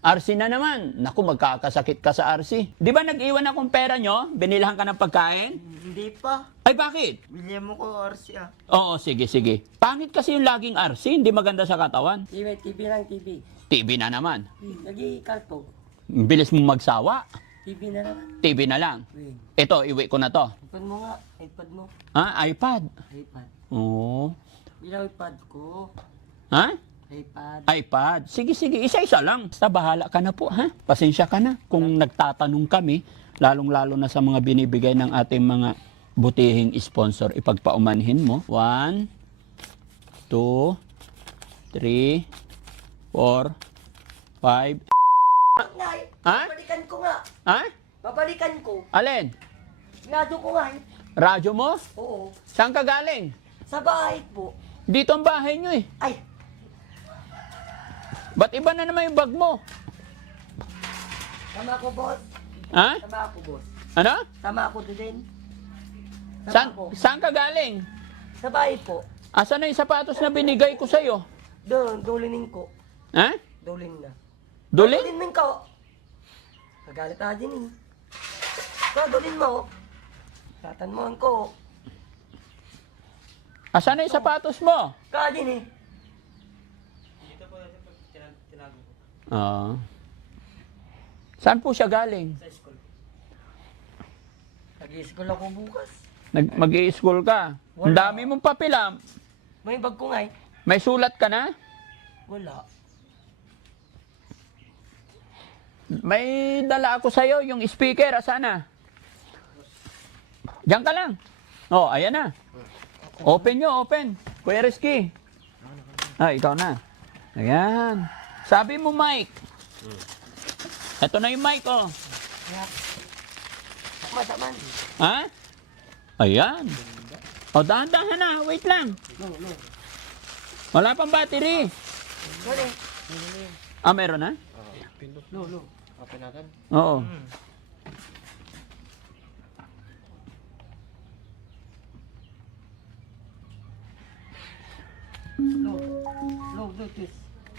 RC na naman. Naku, magkakasakit ka sa RC. Di ba nag-iwan akong pera nyo? Binilahan ka ng pagkain? Hindi pa. Ay, bakit? Bilhin mo ko RC ah. Oo, sige, sige. Pangit kasi yung laging RC, hindi maganda sa katawan. TV lang, TV. TV na naman. Nag-i-karto. Bilis mong magsawa. TV na naman. TV na lang. Wait. Ito, iwi ko na to. iPad mo nga. iPad mo. Ha? iPad? iPad. Oo. Bilang iPad ko. Ha? iPad. iPad. Sige, sige. Isa-isa lang. Basta bahala ka na po, ha? Pasensya ka na. Kung nagtatanong kami, lalong-lalo na sa mga binibigay ng ating mga butihing sponsor, ipagpaumanhin mo. 1, 2, 3, 4, 5. Nay, Ha? babalikan ko nga. Ha? Babalikan ko. Alin? Nado ko nga. Radyo mo? Oo. Saan ka galing? Sa bahay po. Dito ang bahay nyo eh. Ay, Ba't iba na naman yung bag mo? tama ko, boss. Ha? Tama ako, boss. Ano? Tama ako din. Tama Saan, ako. saan ka galing? Sa bahay po. Asan na yung sapatos na binigay ko sa'yo? Doon, dulinin ko. Ha? Dulin na. Dulin? Dulinin ko. Nagalit na din eh. Dulin mo. Tatanmuhan ko. Asan na yung sapatos mo? Kadin eh. Ah. Saan po siya galing? Sa school. Nag-i-school ako bukas. Mag-i-school ka? Ang Wala. dami mong papila. May bag ko nga eh. May sulat ka na? Wala. May dala ako sa'yo, yung speaker. Asan na? Diyan ka lang. Oh, ayan na. Open nyo, open. Kuya Rizky. Ah, ikaw na. Ayan. Sabi mo, Mike. Ito na yung mic, oh. Mataman. Ha? Ayan. O, dahan-dahan na. Wait lang. No. Wala pang battery. Sorry. Ah, meron na? No. Open natin. Oo. No, this.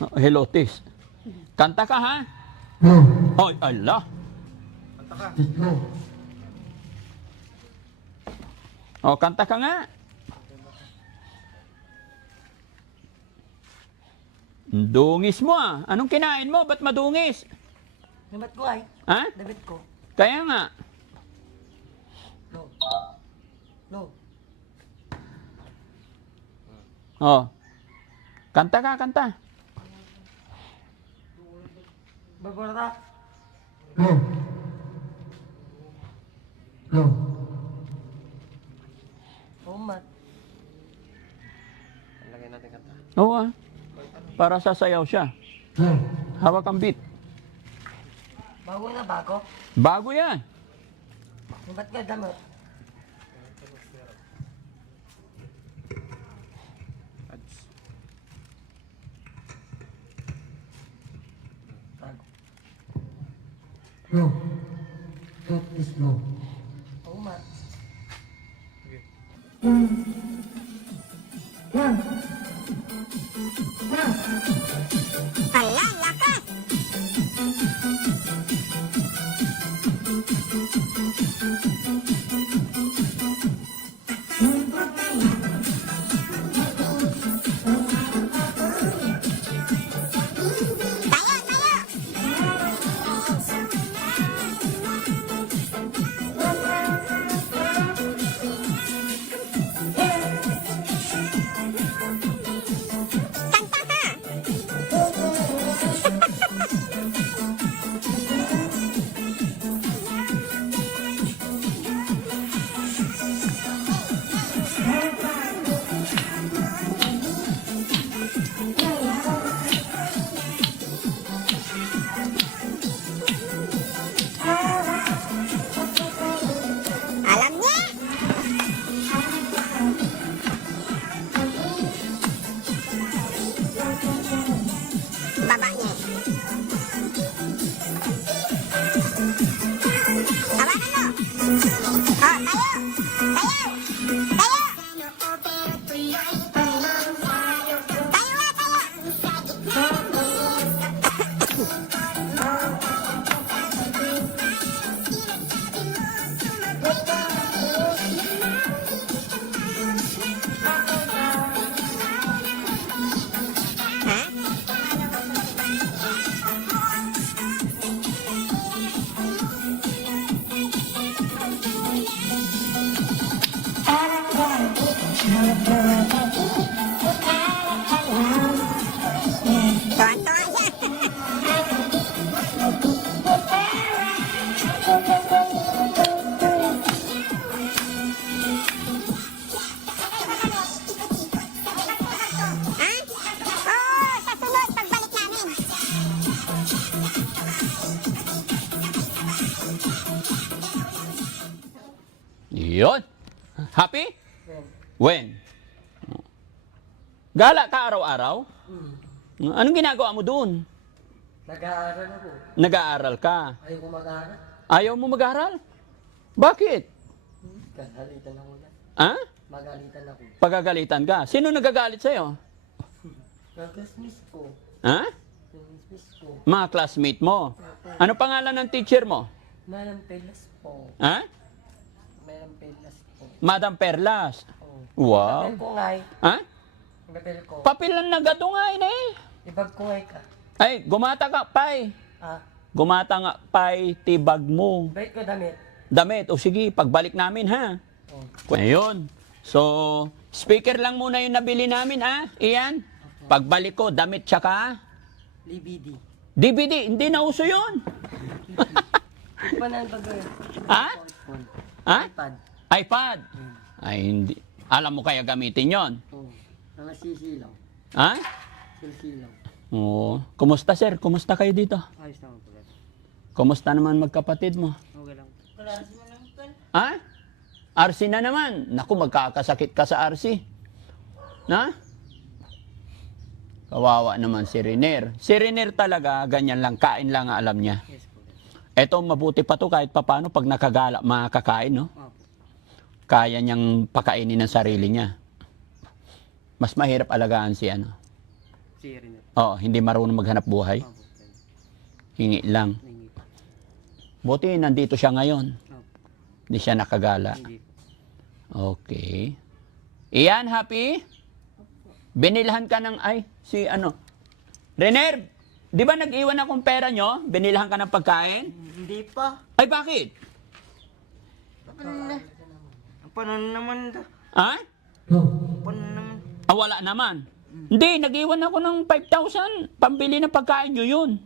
Oh, hello, Tis. Kanta ka, ha? Oy, ala. Kanta ka. O, kanta ka nga. Dungis mo, ah. Anong kinain mo? Ba't madungis? Dabat ko ay. Ha? Dabat ko. Kaya nga. No. Oh. Kanta ka, kanta. Babarata. Oh, mat. Lagay natin kanta. Oo, ah. Para sasayaw siya. Hawak ang beat. Bago na bago. Bago yan. Dabat ka damat. Bago. No. That is no. Oh, mat. Sa sunod, pagbalik namin. Yun. Happy? When? When? Gala ka araw-araw? Hmm. Anong ginagawa mo doon? Nag-aaral ako. Nag-aaral ka. Ayaw ko mag-aaral. Ayaw mo mag-aaral? Bakit? Gagalitan ako na. Ha? Magalitan ako. Pagagalitan ka. Sino nagagalit sa'yo? Nag-dismiss ko. Ha? Nag-dismiss ko. Mga classmate mo. Ano pangalan ng teacher mo? Madam Pelas po. Ha? Madam Pelas po. Madam Perlas. Oh. Wow. Papel ko ngay. Ha? Papel ko. Papel lang nagatungay na eh. Ibag ko ngay ka. Ay, gumata ka, pay. Ah, Gumata nga, pay, tibag mo. bait ko damit. Damit. O sige, pagbalik namin ha. Oh. Ayun. So, speaker lang muna yung nabili namin ha. Iyan. Pagbalik ko, damit tsaka DVD. DVD. Hindi na uso yun. Ito pa na ang bagay. Ha? Phone. Ha? iPad. iPad. Ay, hindi. Alam mo kaya gamitin yon. Oh. Mga sisilaw. Ha? Sisilaw. Oo. Kumusta sir? Kumusta kayo dito? Ayos naman po. Kumusta naman magkapatid mo? Okay lang. Ha? RC na naman. Naku, magkakasakit ka sa RC. Na? Kawawa naman si Renier. Si Renier talaga, ganyan lang, kain lang ang alam niya. Yes po. Eto, mabuti pa to kahit papano pag nakagala, makakain, no? Opo. Kaya niyang pakainin ng sarili niya. Mas mahirap alagaan si ano. Si Rinel. Oo, hindi marunong maghanap buhay. Opo. Hingi lang. Hindi po. Buti nandito siya ngayon. Opo. Hindi siya nakagala. Hindi po. Okay. Iyan, happy? Binilhan ka ng, ay, si ano? Rener, di ba nag-iwan akong pera nyo? Binilhan ka ng pagkain? Hindi pa. Ay, bakit? Paano naman da? Ha? No. Paano naman? Ah, wala naman. Hindi, nag-iwan ako ng 5,000. Pambili ng pagkain nyo yun.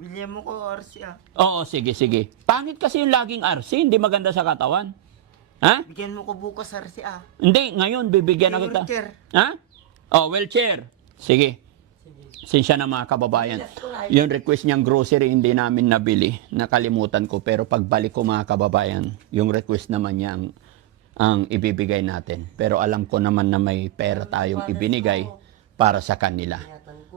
Bilyan mo ko RC Oo, sige, sige. Pangit kasi yung laging RC, hindi maganda sa katawan. Ha? Bigyan mo ko bukas RC Hindi, ngayon bibigyan na kita. Wheelchair. Ha? Oh, wheelchair. Sige. Sinsya na mga kababayan. Yung request niyang grocery hindi namin nabili. Nakalimutan ko. Pero pagbalik ko mga kababayan, yung request naman niya ang ibibigay natin. Pero alam ko naman na may pera tayong ibinigay para sa kanila.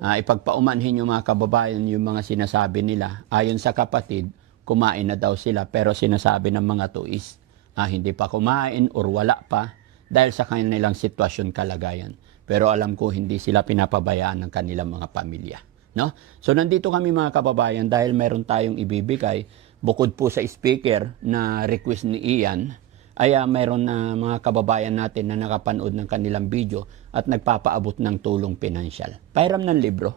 Ipagpaumanhin yung mga kababayan yung mga sinasabi nila. Ayon sa kapatid, kumain na daw sila. Pero sinasabi ng mga tuis, hindi pa kumain or wala pa dahil sa kanilang sitwasyon kalagayan. Pero alam ko hindi sila pinapabayaan ng kanilang mga pamilya. No? So nandito kami mga kababayan dahil meron tayong ibibigay bukod po sa speaker na request ni Ian ay meron na mga kababayan natin na nakapanood ng kanilang video at nagpapaabot ng tulong pinansyal. Pairam ng libro.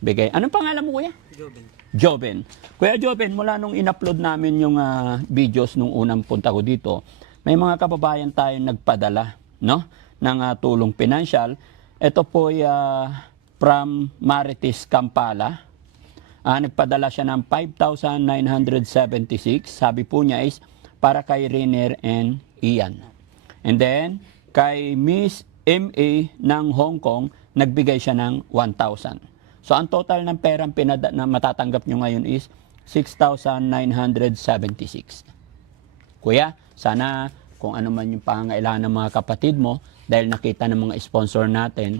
Bigay. Anong pangalan mo kuya? Joven. Joven. Kuya Joven, mula nung in-upload namin yung videos nung unang punta ko dito, may mga kababayan tayong nagpadala, no, ng tulong pinansyal. Ito po ay from Marites, Kampala. Nagpadala siya ng 5,976. Sabi po niya is para kay Renier and Ian. And then, kay Miss MA ng Hong Kong, nagbigay siya ng 1,000. So, ang total ng perang na matatanggap nyo ngayon is 6,976. Kuya, sana kung ano man yung pangangailangan ng mga kapatid mo, dahil nakita ng mga sponsor natin,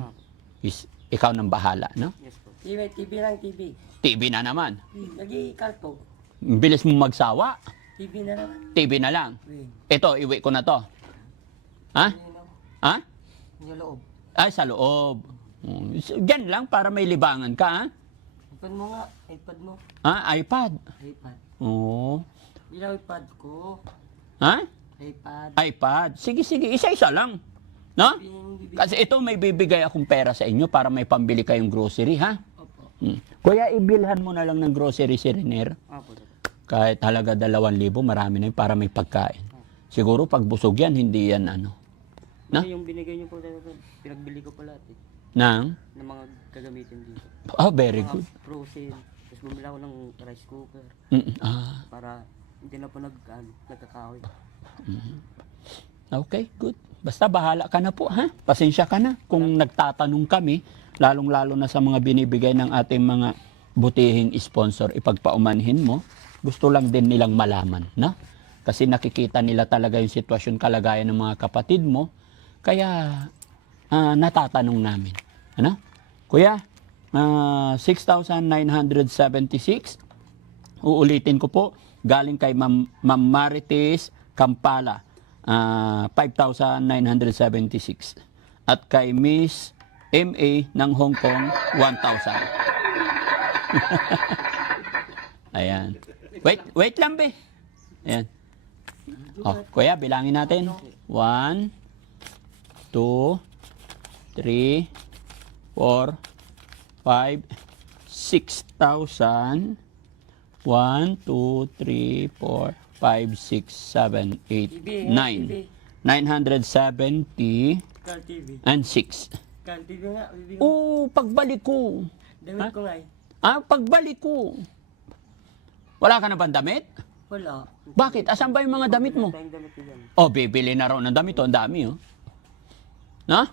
is ikaw nang bahala, no? Yes po. TV lang, TV. TV na naman. Nag-i-karto. Bilis mo magsawa. TV na naman. TV na lang. Win. Ito, iwi ko na to. Ha? Ha? Yung loob. Ay, sa loob. Diyan lang para may libangan ka, ha? iPad mo nga. iPad mo. iPad. iPad. Oo. Hindi lang iPad ko. Ha? iPad. iPad. Sige, sige. Isa-isa lang. No? Kasi ito may bibigay akong pera sa inyo para may pambili kayong grocery, ha? Opo. Kuya, ibilhan mo na lang ng grocery si Renier. Opo. Kahit halaga 2,000, marami na yun para may pagkain. Siguro pag busog yan, hindi yan ano. Na? Yung binigay niyo po talaga, pinagbili ko pa lahat eh. Nang? Ng mga gagamitin dito. Oh, very good. Frozen. Tapos bumili ako ng rice cooker Ah, para hindi na po nagkakahoy. okay, good. Basta bahala ka na po, ha? Pasensya ka na. Kung nagtatanong kami, lalong-lalo na sa mga binibigay ng ating mga butihing sponsor, ipagpaumanhin mo, gusto lang din nilang malaman, na? Kasi nakikita nila talaga yung sitwasyon, kalagayan ng mga kapatid mo, kaya natatanong namin. Ano? Kuya, 6,976. Uulitin ko po, galing kay Ma'am Marites Kampala, 5,976. At kay Miss MA ng Hong Kong, 1,000. Ayan. Wait lang, be. Ayan. Oh, kuya, bilangin natin. 1, 2, 3, 4, 5, 6,000. 1, 2, 3, 4, 5, 6, 7, 8, 9. 970 Car TV. and 6. Car TV nga. Bibi. Oo, pagbalik ko. Damit ko nga eh. Pagbalik ko. Wala ka na bang damit? Wala. Bakit? Asan ba yung mga damit mo? Tayong damit ko yan. Oh, bibili na raw ng damit. Oh, ang dami, oh. Na?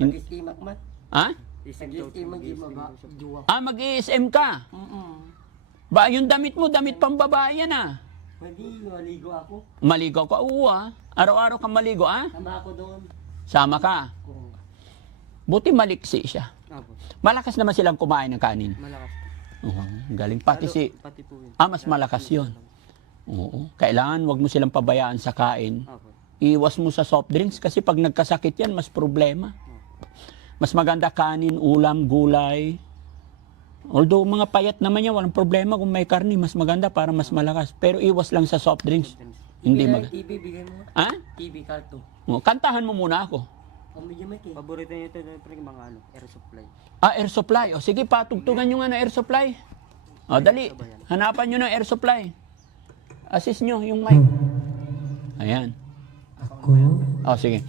Pag-istimak man. Ha? Pag-istimak di maba. Duwa. Mag-ESM ka. Ba, yung damit mo, damit pang babae yan, ah. Pwede, maligo ako. Maligaw ka? Oo, ah. Araw-araw ka maligo, ah. Sama ako doon. Sama ka. Oo. Buti maliksi siya. Opo. Malakas naman silang kumain ng kanin. Malakas. Oo, galing. Pati si... Pati po yun. mas malakas yun. Oo. Kailangan wag mo silang pabayaan sa kain. Opo. Iwas mo sa soft drinks kasi pag nagkasakit yan, mas problema. Mas maganda kanin, ulam, gulay. Although mga payat naman yan, walang problema kung may karni, mas maganda para mas malakas. Pero iwas lang sa soft drinks. Hindi Bigay maganda. TV, bigay mo. Ha? TV, karto. Kantahan mo muna ako. Ang medyo may eh. Paborito niyo ito yung mga air supply. Air supply. O sige, patugtugan nyo nga na air supply. O, dali. Hanapan nyo ng air supply. Assist nyo yung mic. Ayan. Ako, O, sige.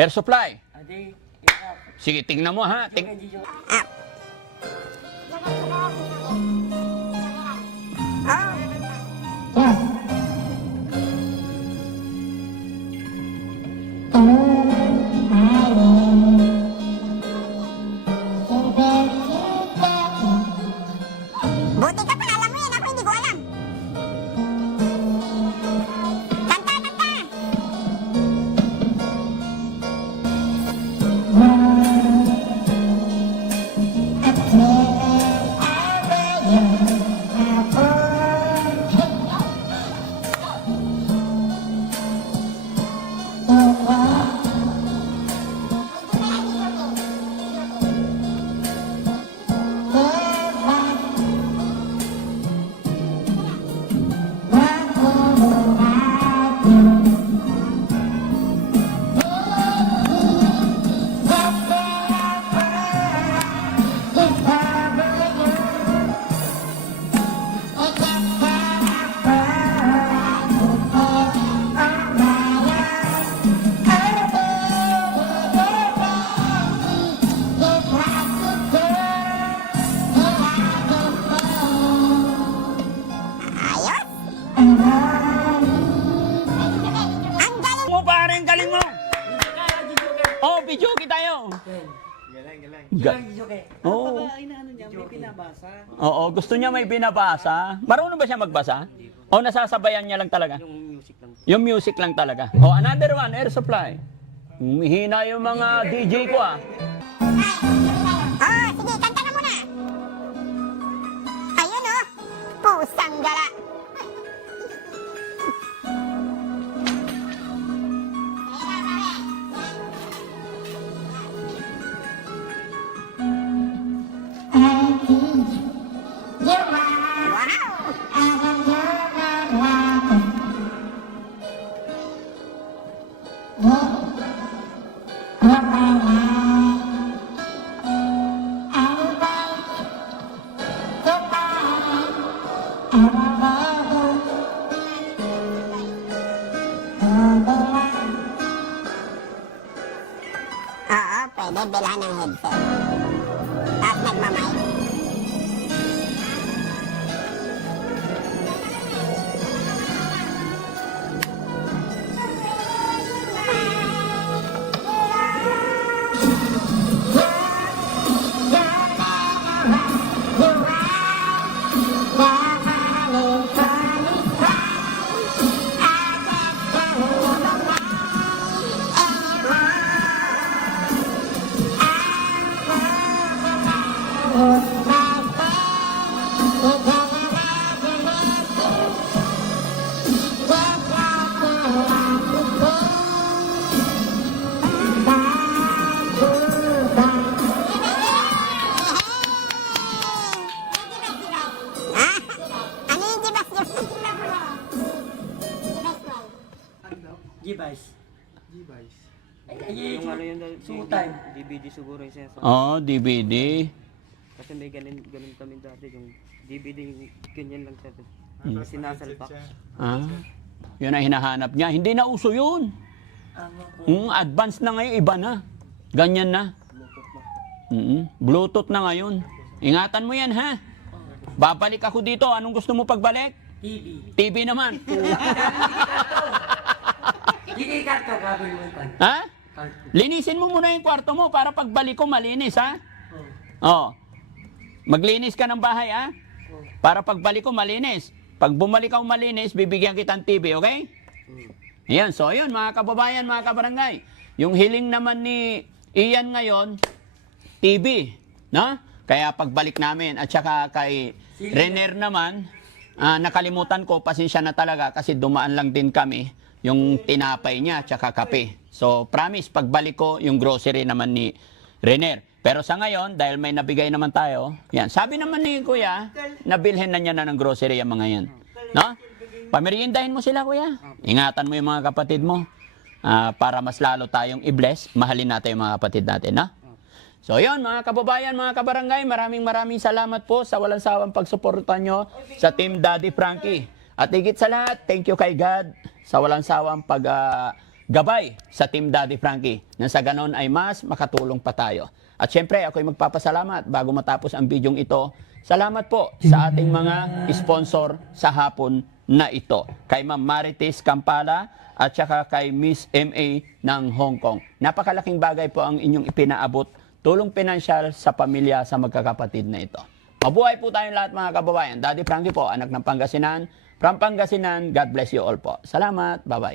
Air supply. Ade, ikaw. Sige, tingnan mo ha. Hindi yung... Buti ka pa, alam mo yan. Ako hindi ko alam. Kanta, kanta! Ayos! Ang galing! Mo pare, ang galing mo. Oh, video tayo. Oo. Oo, gusto niya may binabasa. Marunong ba siya magbasa? O nasasabayan niya lang talaga? Yung music lang. Yung music lang talaga. O, another one, air supply. Hina yung mga DJ ko ah. Sige, kanta ka muna! Ayun oh! Pusang gala! I ng headset. Tapos nagmamay. Ah, ano yung jibas-jibas? G-Vice. Yung ano yun, Showtime. DVD siguro yung sinasabi. Oh, DVD. Kasi may ganun kami dati, yung DVD, ganyan lang sabi. Sinasalpak. Ah, yun ang hinahanap niya. Hindi na uso yun. Advance na ngayon, iba na. Ganyan na. Bluetooth na ngayon. Ingatan mo yan, ha? Babalik ako dito. Anong gusto mo pagbalik? TV. TV naman. Hindi karto, gagawin mo pa. Ha? Karto. Linisin mo muna yung kwarto mo para pagbalik ko malinis, ha? Oh. Maglinis ka ng bahay, ha? Para pagbalik ko malinis. Pag bumalik ako malinis, bibigyan kitang TV, okay? Ayan, so ayun, mga kababayan, mga kabarangay. Yung hiling naman ni Ian ngayon, TV, no? Kaya pagbalik namin, at saka kay Renner naman, nakalimutan ko, pasensya na talaga kasi dumaan lang din kami yung tinapay niya, at saka kape. So, promise, pagbalik ko, yung grocery naman ni Renner. Pero sa ngayon, dahil may nabigay naman tayo, yan, sabi naman ni Kuya, nabilhin na niya na ng grocery ang mga yan. No? Pameriendahin mo sila, Kuya. Ingatan mo yung mga kapatid mo para mas lalo tayong i-bless. Mahalin natin yung mga kapatid natin, no? So, yun, mga kababayan, mga kabarangay, maraming salamat po sa walang sawang pagsuporta nyo sa Team Daddy Frankie. At higit sa lahat, thank you kay God sa walang sawang paggabay sa Team Daddy Frankie. Nang sa ganon ay mas makatulong pa tayo. At syempre, ako'y magpapasalamat bago matapos ang bidyong ito. Salamat po sa ating mga sponsor sa hapon na ito. Kay Ma'am Marites Campala at saka kay Miss MA ng Hong Kong. Napakalaking bagay po ang inyong ipinaabot. Tulong pinansyal sa pamilya sa magkakapatid na ito. Mabuhay po tayong lahat mga kababayan. Daddy Frankie po, anak ng Pangasinan. From Pangasinan, God bless you all po. Salamat. Bye-bye.